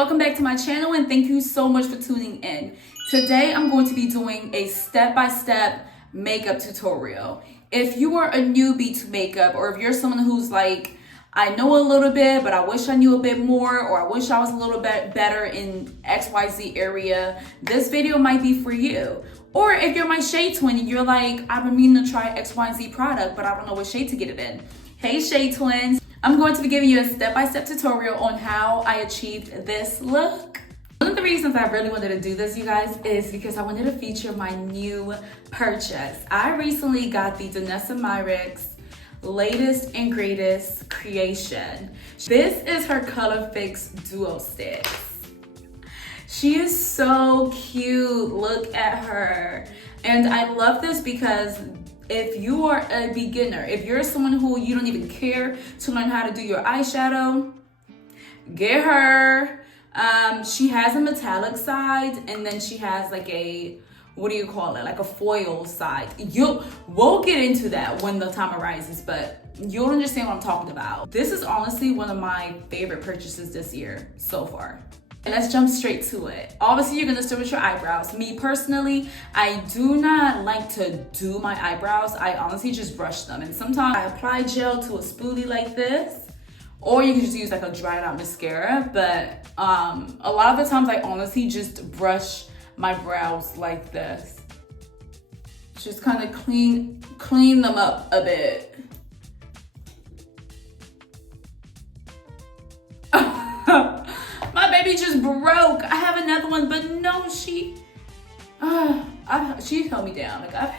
welcome back to my channel and thank you so much for tuning in. Today I'm going to be doing a step-by-step makeup tutorial. If you are a newbie to makeup, or if you're someone who's like, I know a little bit but I wish I knew a bit more, or I wish I was a little bit better in XYZ area, this video might be for you. Or if you're my shade twin and you're like, I've been meaning to try XYZ product but I don't know what shade to get it in. Hey shade twins, I'm going to be giving you a step-by-step tutorial on how I achieved this look. One of the reasons I really wanted to do this, you guys, is because I wanted to feature my new purchase. I recently got the Danessa Myricks latest and greatest creation. This is her Color Fix Duo Stick. She is so cute, look at her. And I love this because if you are a beginner, if you're someone who you don't even care to learn how to do your eyeshadow, get her. She has a metallic side and then she has like a, what do you call it? Like a foil side. We'll get into that when the time arises, but you'll understand what I'm talking about. This is honestly one of my favorite purchases this year so far. And let's jump straight to it. Obviously, you're gonna start with your eyebrows. Me personally, I do not like to do my eyebrows. I honestly just brush them. And sometimes I apply gel to a spoolie like this, or you can just use like a dried out mascara. But a lot of the times I honestly just brush my brows like this. Just kind of clean them up a bit. My baby just broke. I have another one, but no, she held me down. Like I've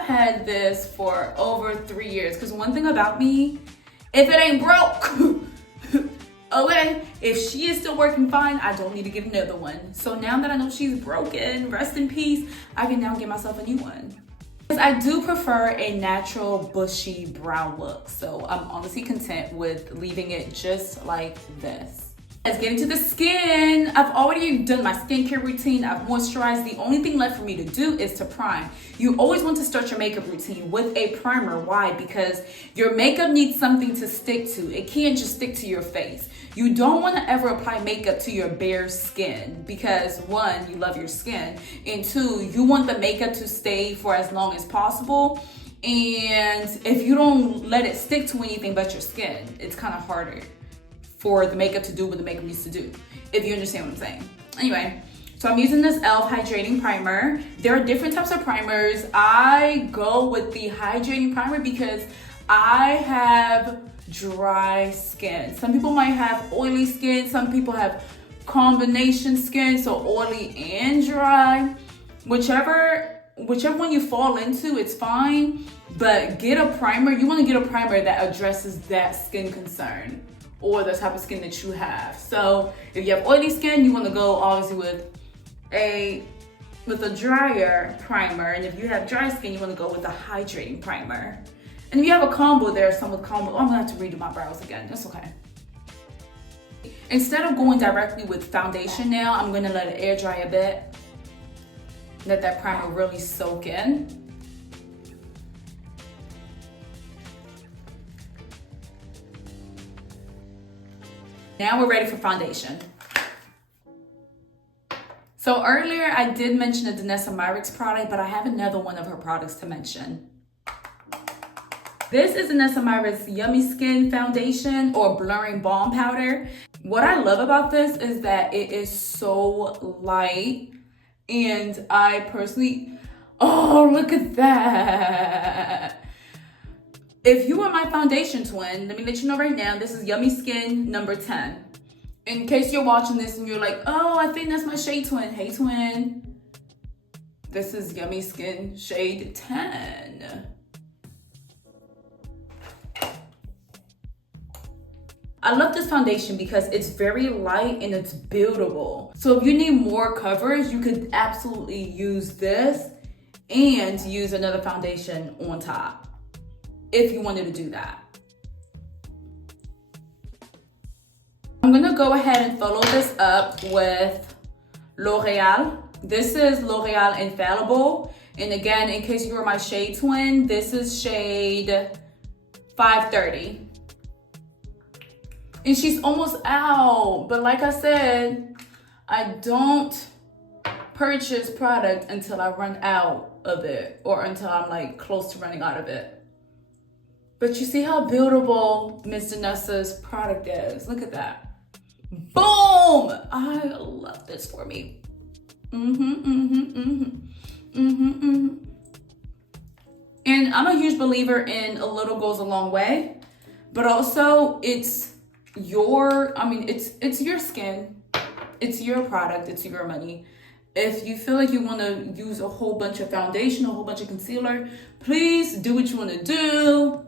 had this for over 3 years. Cause one thing about me, if it ain't broke, okay, if she is still working fine, I don't need to get another one. So now that I know she's broken, rest in peace, I can now get myself a new one. Because I do prefer a natural bushy brow look. So I'm honestly content with leaving it just like this. Let's get into the skin. I've already done my skincare routine. I've moisturized. The only thing left for me to do is to prime. You always want to start your makeup routine with a primer. Why? Because your makeup needs something to stick to. It can't just stick to your face. You don't want to ever apply makeup to your bare skin because one, you love your skin, and two, you want the makeup to stay for as long as possible. And if you don't let it stick to anything but your skin, it's kind of harder for the makeup to do what the makeup needs to do, if you understand what I'm saying. Anyway, so I'm using this e.l.f. hydrating primer. There are different types of primers. I go with the hydrating primer because I have dry skin. Some people might have oily skin. Some people have combination skin, so oily and dry. Whichever one you fall into, it's fine. But get a primer. You want to get a primer that addresses that skin concern or the type of skin that you have. So if you have oily skin, you want to go obviously with a drier primer. And if you have dry skin, you want to go with a hydrating primer. And if you have a combo, there are some with combo. I'm gonna have to redo my brows again, that's okay. Instead of going directly with foundation now, I'm gonna let it air dry a bit. Let that primer really soak in. Now we're ready for foundation. So earlier I did mention the Danessa Myricks product, but I have another one of her products to mention. This is Danessa Myricks Yummy Skin Foundation or Blurring Balm Powder. What I love about this is that it is so light, and I personally, oh, look at that. If you are my foundation twin, let me let you know right now, this is Yummy Skin number 10. In case you're watching this and you're like, oh, I think that's my shade twin. Hey twin, this is Yummy Skin shade 10. I love this foundation because it's very light and it's buildable. So if you need more coverage, you could absolutely use this and use another foundation on top if you wanted to do that. I'm gonna go ahead and follow this up with L'Oreal. This is L'Oreal Infallible. And again, in case you were my shade twin, this is shade 530. And she's almost out. But like I said, I don't purchase product until I run out of it or until I'm like close to running out of it. But you see how buildable Miss Janessa's product is. Look at that. Boom! I love this for me. And I'm a huge believer in a little goes a long way, but also it's your skin, it's your product, it's your money. If you feel like you want to use a whole bunch of foundation, a whole bunch of concealer, please do what you want to do.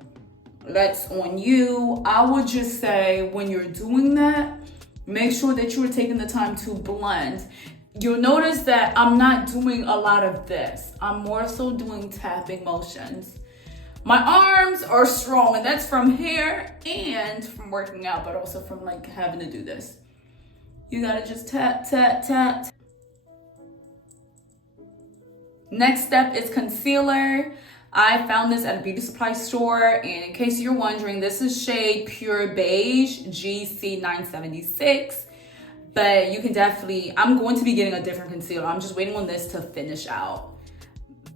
That's on you. I would just say when you're doing that, make sure that you're taking the time to blend. You'll notice that I'm not doing a lot of this. I'm more so doing tapping motions. My arms are strong, and that's from hair and from working out, but also from like having to do this. You gotta just tap, tap, tap. Next step is concealer. I found this at a beauty supply store, and in case you're wondering, this is shade Pure Beige GC976. But you can definitely, I'm going to be getting a different concealer. I'm just waiting on this to finish out.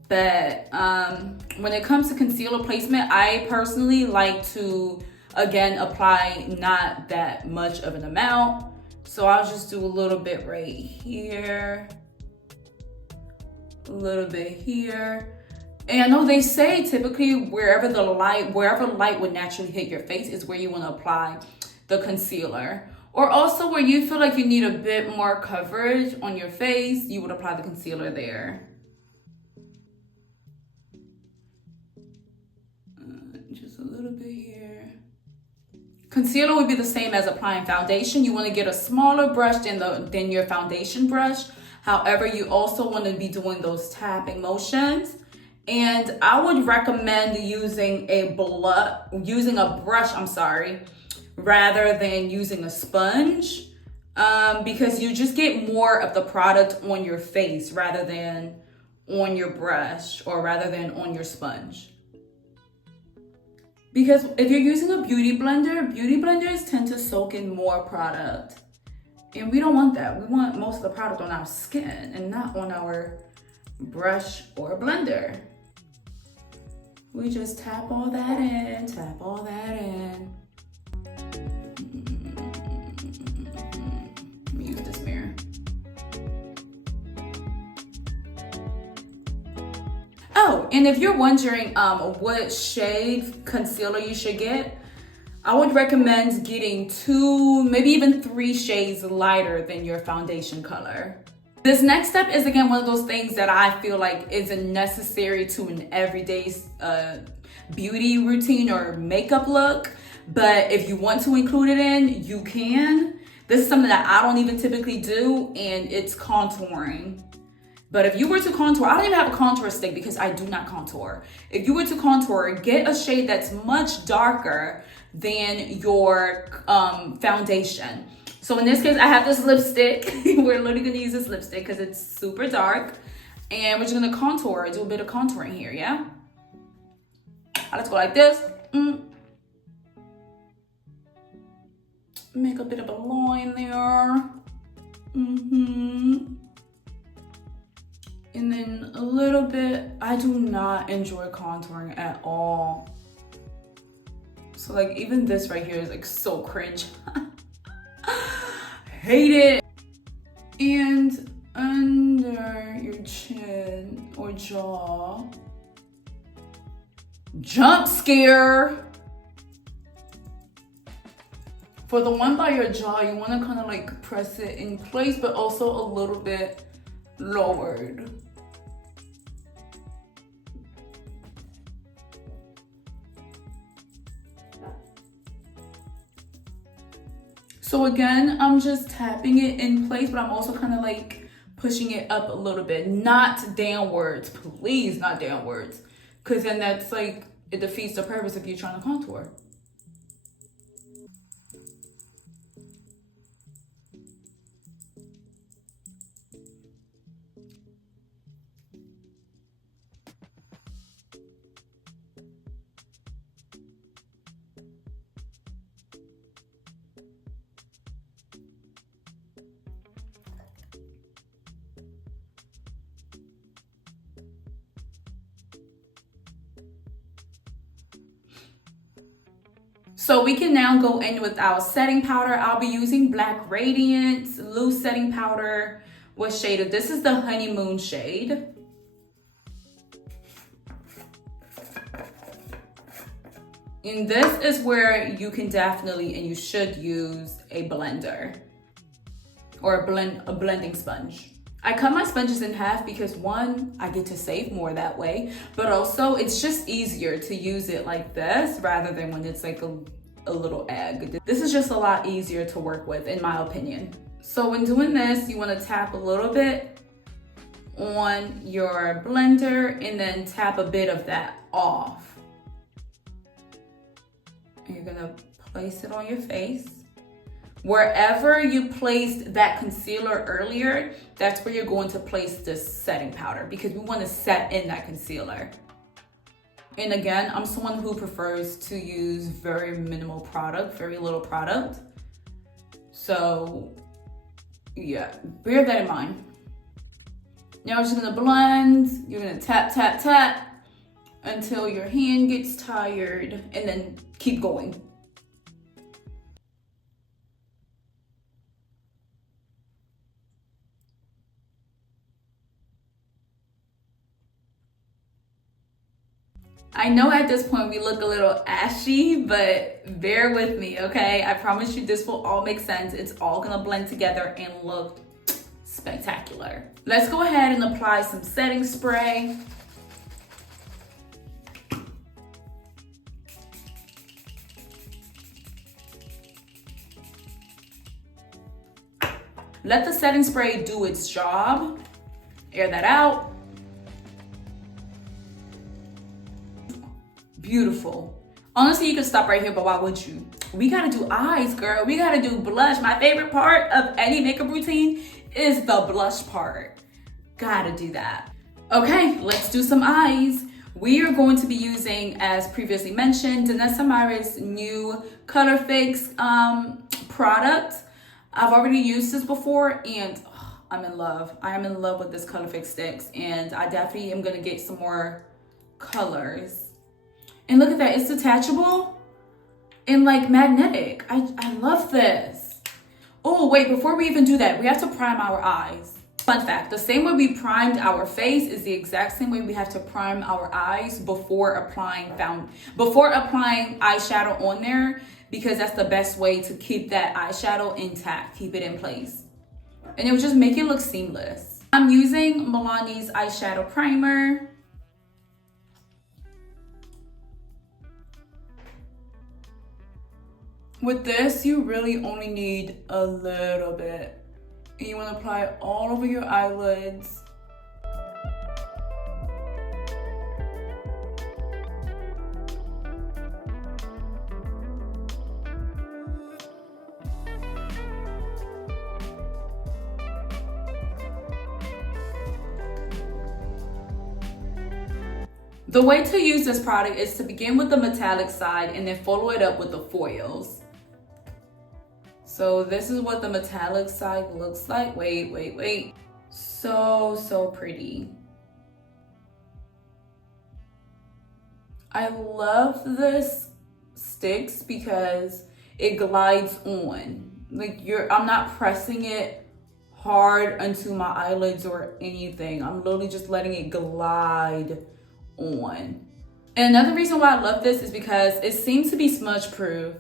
But when it comes to concealer placement, I personally like to, again, apply not that much of an amount. So I'll just do a little bit right here, a little bit here. And I know they say typically wherever light would naturally hit your face is where you want to apply the concealer. Or also where you feel like you need a bit more coverage on your face, you would apply the concealer there. Just a little bit here. Concealer would be the same as applying foundation. You want to get a smaller brush than your foundation brush. However, you also want to be doing those tapping motions. And I would recommend using a brush, rather than using a sponge, because you just get more of the product on your face rather than on your brush or rather than on your sponge. Because if you're using a beauty blenders tend to soak in more product. And we don't want that. We want most of the product on our skin and not on our brush or blender. We just tap all that in, tap all that in. Let me use this mirror. Oh, and if you're wondering what shade concealer you should get, I would recommend getting 2, maybe even 3 shades lighter than your foundation color. This next step is, again, one of those things that I feel like isn't necessary to an everyday beauty routine or makeup look. But if you want to include it in, you can. This is something that I don't even typically do, and it's contouring. But if you were to contour, I don't even have a contour stick because I do not contour. If you were to contour, get a shade that's much darker than your foundation. So in this case, I have this lipstick. We're literally gonna use this lipstick because it's super dark. And we're just gonna contour, do a bit of contouring here, yeah? Let's go like this. Make a bit of a line there. And then a little bit, I do not enjoy contouring at all. So like even this right here is like so cringe. Hate it. And under your chin or jaw. Jump scare. For the one by your jaw, you want to kind of like press it in place, but also a little bit lowered. So again, I'm just tapping it in place, but I'm also kind of like pushing it up a little bit, not downwards, please, not downwards. Because then that's like, it defeats the purpose if you're trying to contour. So we can now go in with our setting powder. I'll be using Black Radiance loose setting powder. What shade of this is the honeymoon shade. And this is where you can definitely and you should use a blender or a blending sponge. I cut my sponges in half because one, I get to save more that way, but also it's just easier to use it like this rather than when it's like a little egg. This is just a lot easier to work with in my opinion. So when doing this, you want to tap a little bit on your blender and then tap a bit of that off. And you're gonna place it on your face. Wherever you placed that concealer earlier, that's where you're going to place this setting powder because we want to set in that concealer. And again, I'm someone who prefers to use very minimal product, very little product. So yeah, bear that in mind. Now we're just gonna blend. You're gonna tap, tap, tap until your hand gets tired and then keep going. I know at this point we look a little ashy, but bear with me, okay? I promise you this will all make sense. It's all gonna blend together and look spectacular. Let's go ahead and apply some setting spray. Let the setting spray do its job. Air that out. Beautiful. Honestly, you could stop right here, but why would you? We gotta do eyes, girl. We gotta do blush. My favorite part of any makeup routine is the blush part. Gotta do that. Okay, let's do some eyes. We are going to be using, as previously mentioned, Danessa Myricks' new Color Fix product. I've already used this before and I'm in love. I am in love with this Color Fix sticks and I definitely am gonna get some more colors. And look at that, it's detachable and like magnetic. I love this. Oh wait, before we even do that, we have to prime our eyes. Fun fact, the same way we primed our face is the exact same way we have to prime our eyes before applying eyeshadow on there, because that's the best way to keep that eyeshadow intact, keep it in place. And it will just make it look seamless. I'm using Milani's eyeshadow primer. With this, you really only need a little bit. And you want to apply it all over your eyelids. The way to use this product is to begin with the metallic side and then follow it up with the foils. So this is what the metallic side looks like. Wait. So pretty. I love this sticks because it glides on. Like I'm not pressing it hard onto my eyelids or anything. I'm literally just letting it glide on. And another reason why I love this is because it seems to be smudge proof.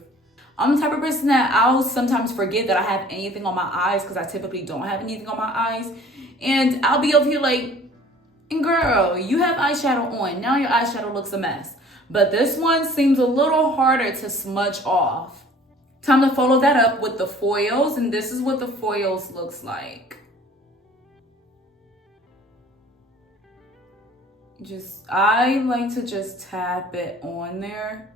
I'm the type of person that I'll sometimes forget that I have anything on my eyes because I typically don't have anything on my eyes. And I'll be over here like, girl, you have eyeshadow on. Now your eyeshadow looks a mess. But this one seems a little harder to smudge off. Time to follow that up with the foils. And this is what the foils looks like. I like to just tap it on there.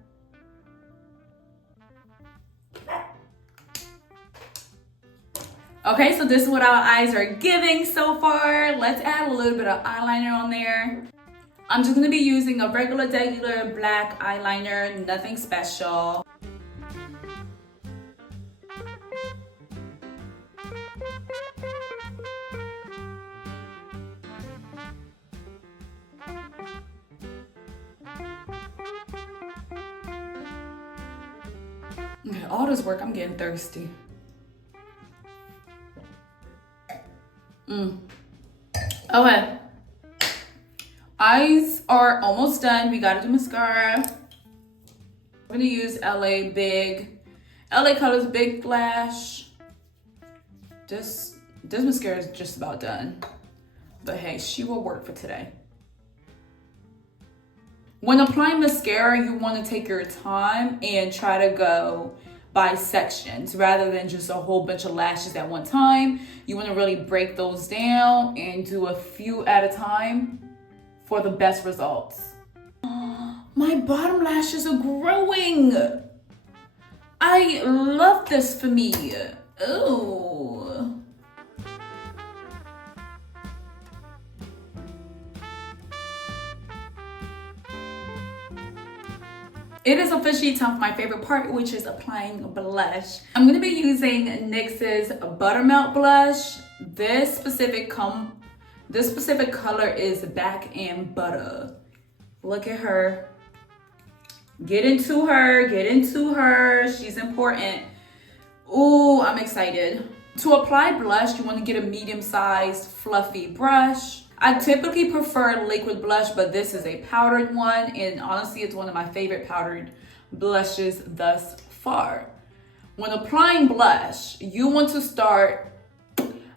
Okay, so this is what our eyes are giving so far. Let's add a little bit of eyeliner on there. I'm just gonna be using a regular black eyeliner, nothing special. Okay, all this work, I'm getting thirsty. Okay. Eyes are almost done. We gotta do mascara. I'm gonna use LA Colors Big Flash. This mascara is just about done. But hey, she will work for today. When applying mascara, you want to take your time and try to go by sections rather than just a whole bunch of lashes at one time. You want to really break those down and do a few at a time for the best results. My bottom lashes are growing. I love this for me. Ooh. It is officially time for my favorite part, which is applying blush. I'm gonna be using NYX's Buttermelt blush. This specific color is Back and Butter. Look at her. Get into her. She's important. Ooh, I'm excited. To apply blush, you want to get a medium-sized fluffy brush. I typically prefer liquid blush, but this is a powdered one, and honestly, it's one of my favorite powdered blushes thus far. When applying blush, you want to start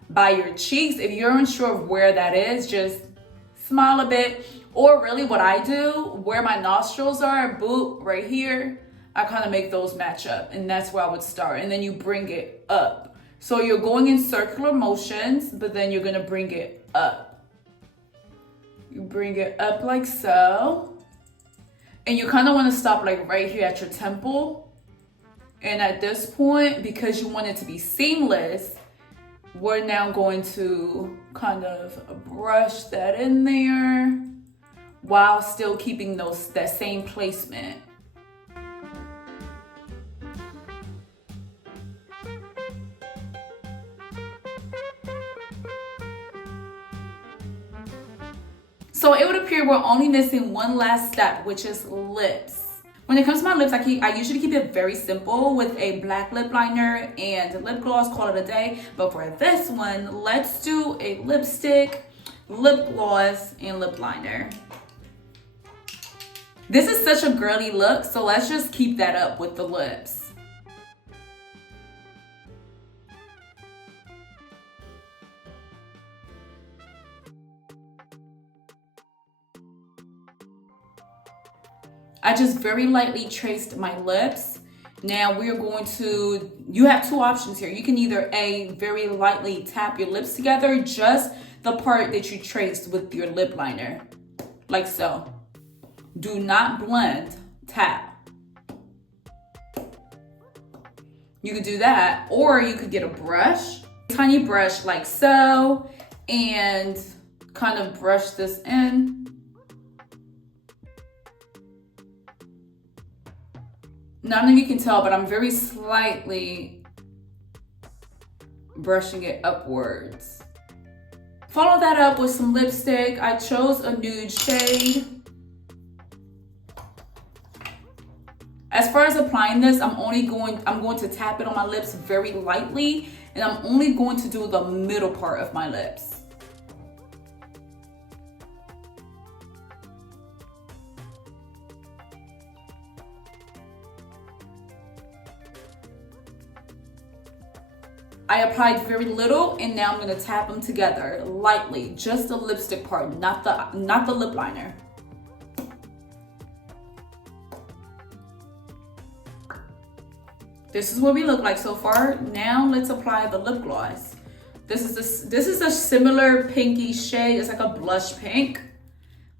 by your cheeks. If you're unsure of where that is, just smile a bit. Or really what I do, where my nostrils are, boop, right here, I kind of make those match up, and that's where I would start. And then you bring it up. So you're going in circular motions, but then you're gonna bring it up. You bring it up like so. And you kind of want to stop like right here at your temple. And at this point, because you want it to be seamless, we're now going to kind of brush that in there while still keeping that same placement. So it would appear we're only missing one last step, which is lips. When it comes to my lips, I usually keep it very simple with a black lip liner and lip gloss, call it a day. But for this one, let's do a lipstick, lip gloss, and lip liner. This is such a girly look, so let's just keep that up with the lips. I just very lightly traced my lips. Now we're going to, you have two options here. You can either very lightly tap your lips together, just the part that you traced with your lip liner, like so. Do not blend, tap. You could do that, or you could get a brush, tiny brush like so, and kind of brush this in. None of you can tell, but I'm very slightly brushing it upwards. Follow that up with some lipstick. I chose a nude shade. As far as applying this, I'm going to tap it on my lips very lightly, and I'm only going to do the middle part of my lips. I applied very little, and now I'm gonna tap them together lightly, just the lipstick part, not the lip liner. This is what we look like so far. Now let's apply the lip gloss. This is a similar pinky shade. It's like a blush pink,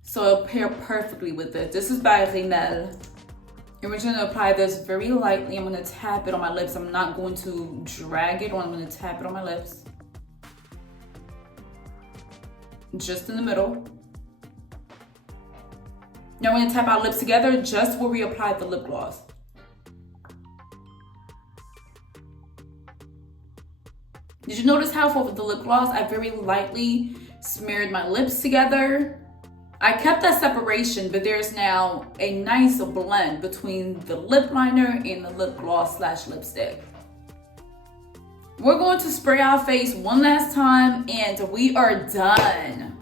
so it'll pair perfectly with it. This is by Rimmel. And we're going to apply this very lightly. I'm going to tap it on my lips. I'm not going to drag it on. I'm going to tap it on my lips. Just in the middle. Now we're going to tap our lips together just where we applied the lip gloss. Did you notice how for the lip gloss, I very lightly smeared my lips together? I kept that separation, but there's now a nice blend between the lip liner and the lip gloss / lipstick. We're going to spray our face one last time and we are done.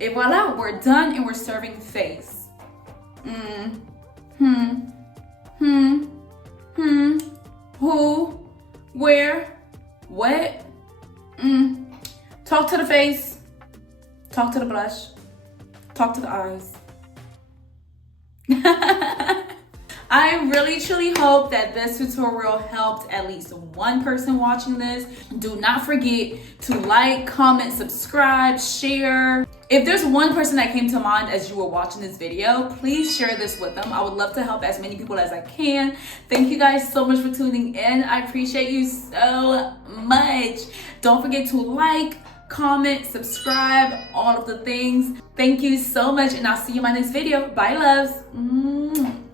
And voila, we're done and we're serving face. Who, where, what? Talk to the face, talk to the blush, talk to the eyes. I really truly hope that this tutorial helped at least one person watching this. Do not forget to like, comment, subscribe, share. If there's one person that came to mind as you were watching this video, please share this with them. I would love to help as many people as I can. Thank you guys so much for tuning in. I appreciate you so much. Don't forget to like, comment, subscribe, all of the things. Thank you so much, and I'll see you in my next video. Bye, loves.